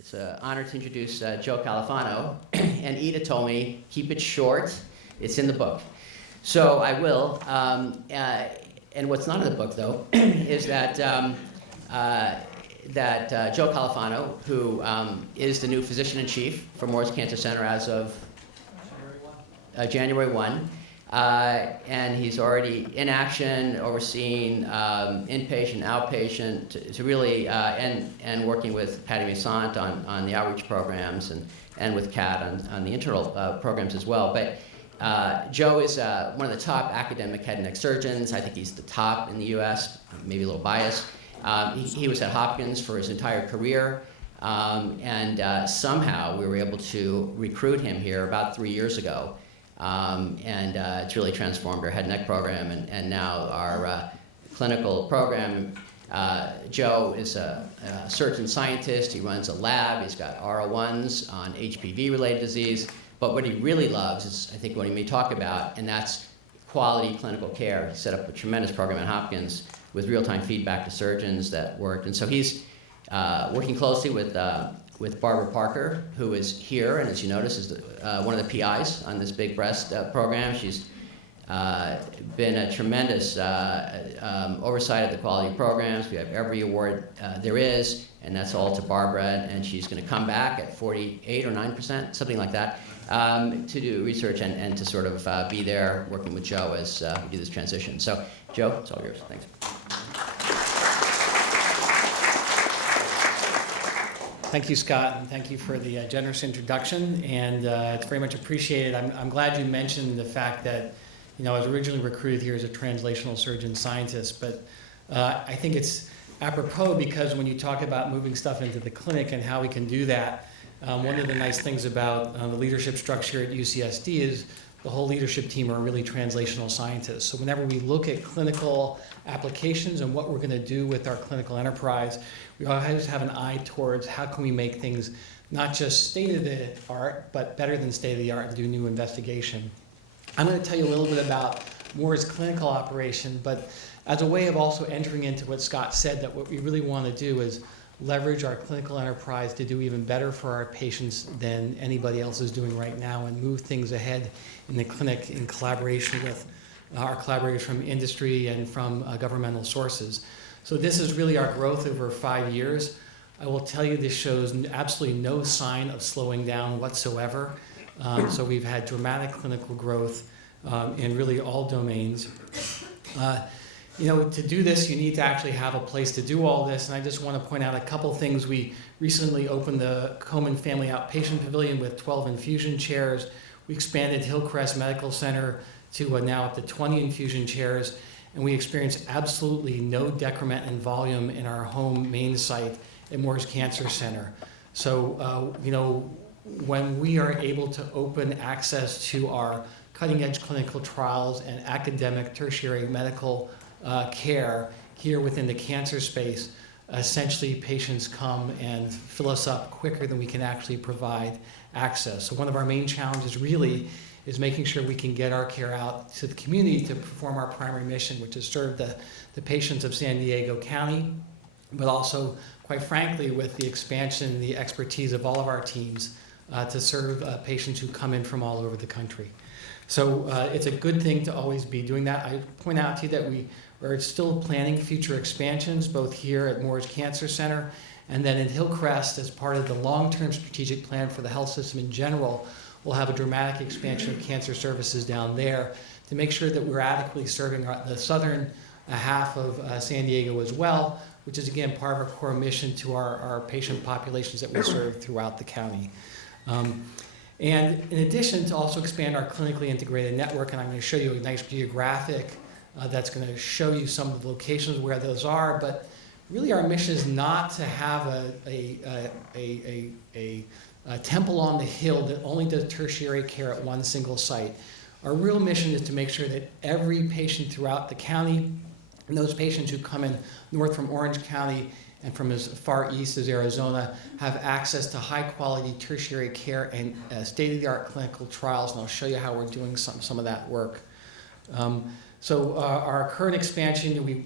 It's an honor to introduce Joe Califano, and Ida told me, keep it short, it's in the book. So I will, and what's not in the book though, is that Joe Califano, who is the new physician-in-chief for Moore's Cancer Center as of January 1, and he's already in action, overseeing inpatient, outpatient, to really, and working with Patty Messant on the outreach programs, and with Kat on the internal programs as well. But Joe is one of the top academic head and neck surgeons. I think he's the top in the US, maybe a little biased. He was at Hopkins for his entire career, and somehow we were able to recruit him here about 3 years ago. And it's really transformed our head and neck program, and now our clinical program. Joe is a surgeon scientist. He runs a lab. He's got R01s on HPV-related disease. But what he really loves is, I think, what he may talk about, and that's quality clinical care. He set up a tremendous program at Hopkins with real-time feedback to surgeons that worked. And so he's working closely with Barbara Parker, who is here, and as you notice, is one of the PIs on this big breast program. She's been a tremendous oversight of the quality programs. We have every award there is, and that's all to Barbara, and she's going to come back at 48 or 9%, something like that, to do research and to sort of be there working with Joe as we do this transition. So, Joe, it's all yours. Thanks. Thank you, Scott, and thank you for the generous introduction, and it's very much appreciated. I'm glad you mentioned the fact that, you know, I was originally recruited here as a translational surgeon scientist, but I think it's apropos because when you talk about moving stuff into the clinic and how we can do that, one of the nice things about the leadership structure at UCSD is the whole leadership team are really translational scientists. So whenever we look at clinical applications and what we're going to do with our clinical enterprise, we always have an eye towards how can we make things not just state-of-the-art, but better than state-of-the-art and do new investigation. I'm going to tell you a little bit about Moore's clinical operation, but as a way of also entering into what Scott said, that what we really want to do is leverage our clinical enterprise to do even better for our patients than anybody else is doing right now and move things ahead in the clinic in collaboration with our collaborators from industry and from governmental sources. So this is really our growth over 5 years. I will tell you this shows absolutely no sign of slowing down whatsoever. So we've had dramatic clinical growth in really all domains. You know, to do this, you need to actually have a place to do all this, and I just want to point out a couple things. We recently opened the Komen Family Outpatient Pavilion with 12 infusion chairs. We expanded Hillcrest Medical Center to now up to 20 infusion chairs, and we experienced absolutely no decrement in volume in our home main site at Moore's Cancer Center. So, you know, when we are able to open access to our cutting-edge clinical trials and academic tertiary medical care here within the cancer space, essentially patients come and fill us up quicker than we can actually provide access. So one of our main challenges really is making sure we can get our care out to the community to perform our primary mission, which is serve the patients of San Diego County, but also, quite frankly, with the expansion and the expertise of all of our teams to serve patients who come in from all over the country. So it's a good thing to always be doing that. I point out to you that we're still planning future expansions, both here at Moore's Cancer Center and then in Hillcrest as part of the long-term strategic plan for the health system in general. We'll have a dramatic expansion of cancer services down there to make sure that we're adequately serving the southern half of San Diego as well, which is again part of our core mission to our patient populations that we serve throughout the county. And in addition, to also expand our clinically integrated network, and I'm going to show you a nice geographic that's going to show you some of the locations where those are, but really our mission is not to have a temple on the hill that only does tertiary care at one single site. Our real mission is to make sure that every patient throughout the county, and those patients who come in north from Orange County and from as far east as Arizona, have access to high quality tertiary care and state-of-the-art clinical trials, and I'll show you how we're doing some of that work. So our current expansion, we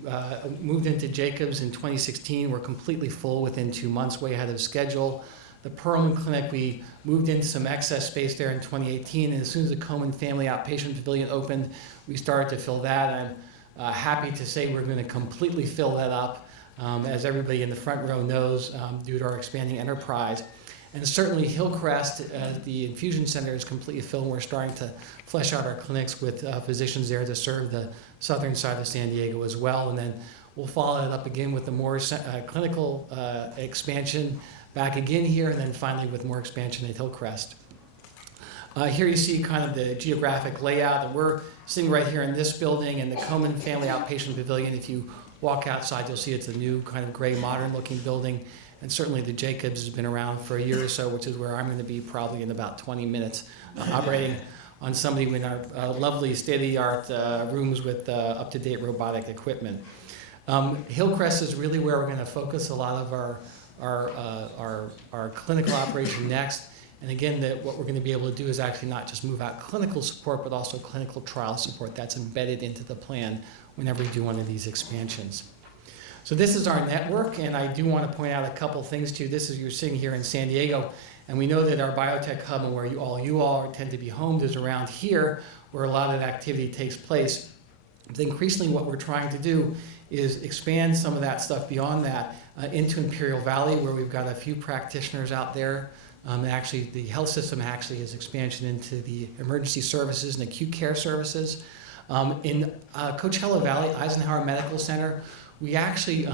moved into Jacobs in 2016. We're completely full within 2 months, way ahead of schedule. the Perlman Clinic, we moved into some excess space there in 2018, and as soon as the Komen Family Outpatient Pavilion opened, we started to fill that. I'm happy to say we're going to completely fill that up, as everybody in the front row knows, due to our expanding enterprise. And certainly Hillcrest, the infusion center, is completely filled, and we're starting to flesh out our clinics with physicians there to serve the southern side of San Diego as well. And then we'll follow it up again with the more clinical expansion back again here, and then finally with more expansion at Hillcrest. Here you see kind of the geographic layout, and we're sitting right here in this building in the Komen Family Outpatient Pavilion. If you walk outside, you'll see it's a new kind of gray, modern-looking building, and certainly the Jacobs has been around for a year or so, which is where I'm going to be probably in about 20 minutes, operating on somebody in our lovely state-of-the-art rooms with up-to-date robotic equipment. Hillcrest is really where we're going to focus a lot of our clinical operation next. And again, what we're going to be able to do is actually not just move out clinical support, but also clinical trial support that's embedded into the plan whenever we do one of these expansions. So this is our network, and I do want to point out a couple things to you. This is, you're sitting here in San Diego, and we know that our biotech hub and where you all tend to be homed is around here, where a lot of activity takes place. But increasingly what we're trying to do is expand some of that stuff beyond that into Imperial Valley, where we've got a few practitioners out there. Actually, the health system actually has expansion into the emergency services and acute care services. In Coachella Valley, Eisenhower Medical Center, we actually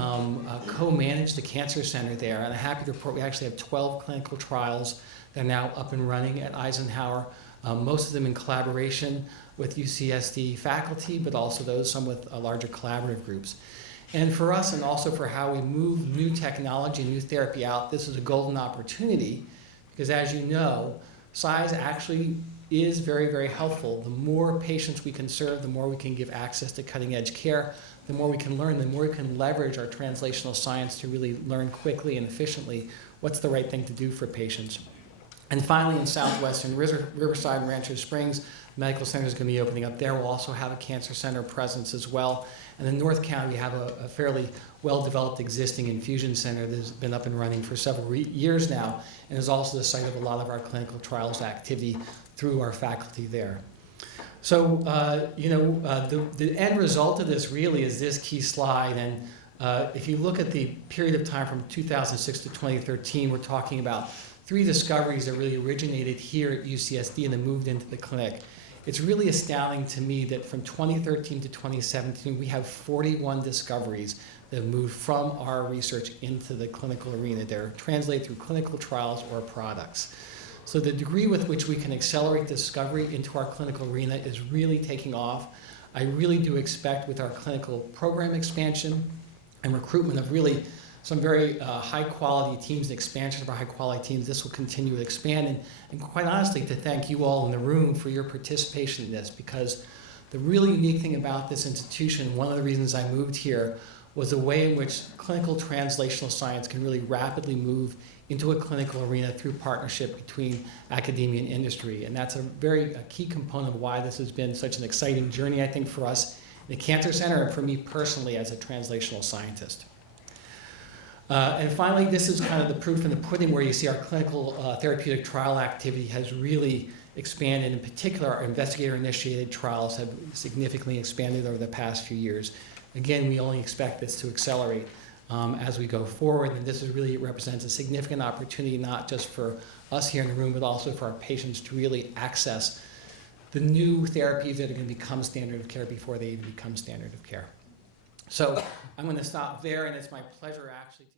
co-manage the cancer center there, and I'm happy to report we actually have 12 clinical trials that are now up and running at Eisenhower, most of them in collaboration with UCSD faculty, but also some with larger collaborative groups. And for us, and also for how we move new technology, new therapy out, this is a golden opportunity, because as you know, size actually is very, very helpful. The more patients we can serve, the more we can give access to cutting-edge care, the more we can learn, the more we can leverage our translational science to really learn quickly and efficiently what's the right thing to do for patients. And finally, in southwestern Riverside and Rancho Springs, medical center is going to be opening up there. We'll also have a cancer center presence as well. And in North County, we have a fairly well-developed existing infusion center that's been up and running for several years now, and is also the site of a lot of our clinical trials activity through our faculty there. So, the end result of this really is this key slide. And if you look at the period of time from 2006 to 2013, we're talking about 3 discoveries that really originated here at UCSD and then moved into the clinic. It's really astounding to me that from 2013 to 2017, we have 41 discoveries that have moved from our research into the clinical arena. They're translated through clinical trials or products. So the degree with which we can accelerate discovery into our clinical arena is really taking off. I really do expect with our clinical program expansion and recruitment of really some very high quality teams and expansion of our high quality teams, this will continue to expand. And quite honestly, to thank you all in the room for your participation in this, because the really unique thing about this institution, one of the reasons I moved here, was the way in which clinical translational science can really rapidly move into a clinical arena through partnership between academia and industry. And that's a key component of why this has been such an exciting journey, I think, for us in the Cancer Center and for me personally as a translational scientist. And finally, this is kind of the proof in the pudding, where you see our clinical therapeutic trial activity has really expanded. In particular, our investigator-initiated trials have significantly expanded over the past few years. Again, we only expect this to accelerate as we go forward, and this really represents a significant opportunity, not just for us here in the room, but also for our patients to really access the new therapies that are going to become standard of care before they even become standard of care. So I'm going to stop there, and it's my pleasure actually to